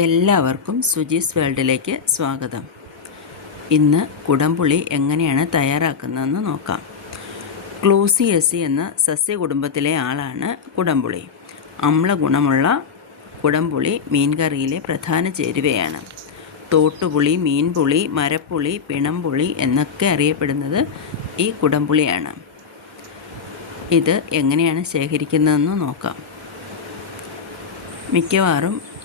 എല്ലാവർക്കും സുജീസ് വേൾഡിലേക്ക് സ്വാഗതം. ഇന്ന് കുടംപുളി എങ്ങനെയാണ് തയ്യാറാക്കുന്നതെന്ന് നോക്കാം. ക്ലൂസിയേസി എന്ന സസ്യകുടുംബത്തിലെ ആളാണ് കുടംപുളി. അമ്ലഗുണമുള്ള കുടംപുളി മീൻകറിയിലെ പ്രധാന ചേരുവയാണ്. തോട്ടുപുളി, മീൻപുളി, മരപ്പുളി, പിണംപുളി എന്നൊക്കെ അറിയപ്പെടുന്നത് ഈ കുടംപുളിയാണ്. ഇത് എങ്ങനെയാണ് ശേഖരിക്കുന്നതെന്ന് നോക്കാം. മിക്കവാറും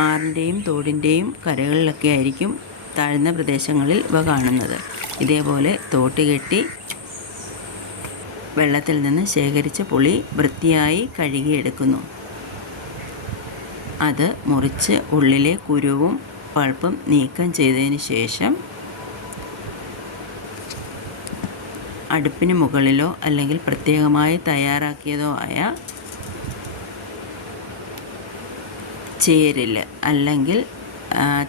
ആറിൻ്റെയും തോടിൻ്റെയും കരകളിലൊക്കെ ആയിരിക്കും താഴ്ന്ന പ്രദേശങ്ങളിൽ ഇവ കാണുന്നത്. ഇതേപോലെ തോട്ട് കെട്ടി വെള്ളത്തിൽ നിന്ന് ശേഖരിച്ച പുളി വൃത്തിയായി കഴുകിയെടുക്കുന്നു. അത് മുറിച്ച് ഉള്ളിലെ കുരുവും പൾപ്പും നീക്കം ചെയ്തതിന് ശേഷം അടുപ്പിന് മുകളിലോ അല്ലെങ്കിൽ പ്രത്യേകമായി തയ്യാറാക്കിയതോ ആയ ചേരിൽ അല്ലെങ്കിൽ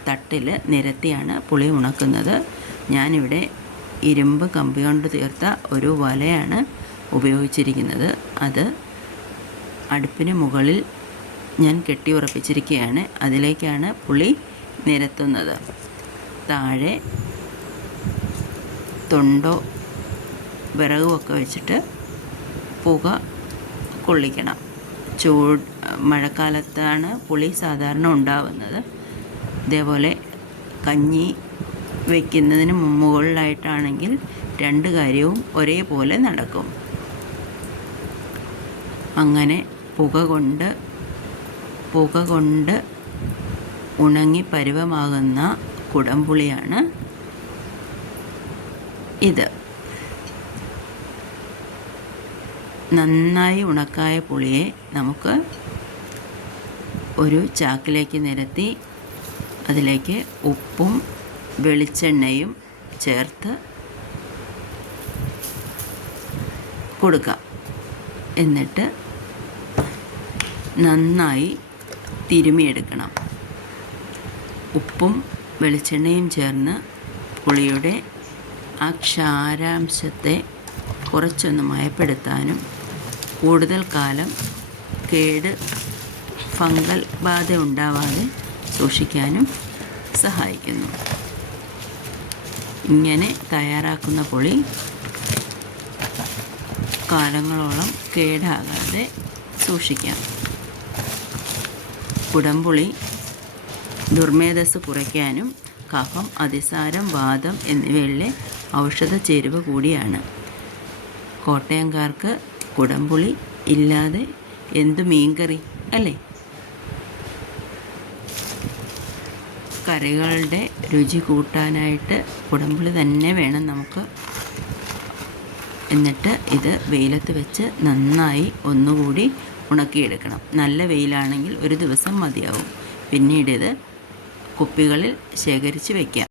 തട്ടിൽ നിരത്തിയാണ് പുളി ഉണക്കുന്നത്. ഞാനിവിടെ ഇരുമ്പ് കമ്പി കൊണ്ട് തീർത്ത ഒരു വലയാണ് ഉപയോഗിച്ചിരിക്കുന്നത്. അത് അടുപ്പിന് മുകളിൽ ഞാൻ കെട്ടി ഉറപ്പിച്ചിരിക്കുകയാണ്. അതിലേക്കാണ് പുളി നിരത്തുന്നത്. താഴെ തൊണ്ടോ വിറകുമൊക്കെ വെച്ചിട്ട് പുക കൊള്ളിക്കണം. മഴക്കാലത്താണ് പുളി സാധാരണ ഉണ്ടാവുന്നത്. ഇതേപോലെ കഞ്ഞി വയ്ക്കുന്നതിന് മുകളിലായിട്ടാണെങ്കിൽ രണ്ട് കാര്യവും ഒരേപോലെ നടക്കും. അങ്ങനെ പുക കൊണ്ട് ഉണങ്ങി പരുവമാകുന്ന കുടംപുളിയാണ് ഇത്. നന്നായി ഉണക്കായ പുളിയെ നമുക്ക് ഒരു ചാക്കിലേക്ക് നിരത്തി അതിലേക്ക് ഉപ്പും വെളിച്ചെണ്ണയും ചേർത്ത് കൊടുക്കാം. എന്നിട്ട് നന്നായി തിരുമിയെടുക്കണം. ഉപ്പും വെളിച്ചെണ്ണയും ചേർന്ന് പുളിയുടെ ആ ക്ഷാരാംശത്തെ കുറച്ചൊന്ന് മയപ്പെടുത്താനും കൂടുതൽ കാലം ഫംഗൽ ബാധ ഉണ്ടാവാതെ സൂക്ഷിക്കാനും സഹായിക്കുന്നു. ഇങ്ങനെ തയ്യാറാക്കുന്ന പുളി കാലങ്ങളോളം കേടാകാതെ സൂക്ഷിക്കാം. കുടംപുളി ദുർമേധസ് കുറയ്ക്കാനും കഫം, അതിസാരം, വാതം എന്നിവയിലെ ഔഷധ ചേരുവ കൂടിയാണ്. കോട്ടയംകാർക്ക് കുടംപുളി ഇല്ലാതെ എന്ത് മീൻകറി അല്ലേ? കറികളുടെ രുചി കൂട്ടാനായിട്ട് കുടംപുളി തന്നെ വേണം നമുക്ക്. എന്നിട്ട് ഇത് വെയിലത്ത് വെച്ച് നന്നായി ഒന്നുകൂടി ഉണക്കിയെടുക്കണം. നല്ല വെയിലാണെങ്കിൽ ഒരു ദിവസം മതിയാവും. പിന്നീട് ഇത് കുപ്പികളിൽ ശേഖരിച്ച് വയ്ക്കാം.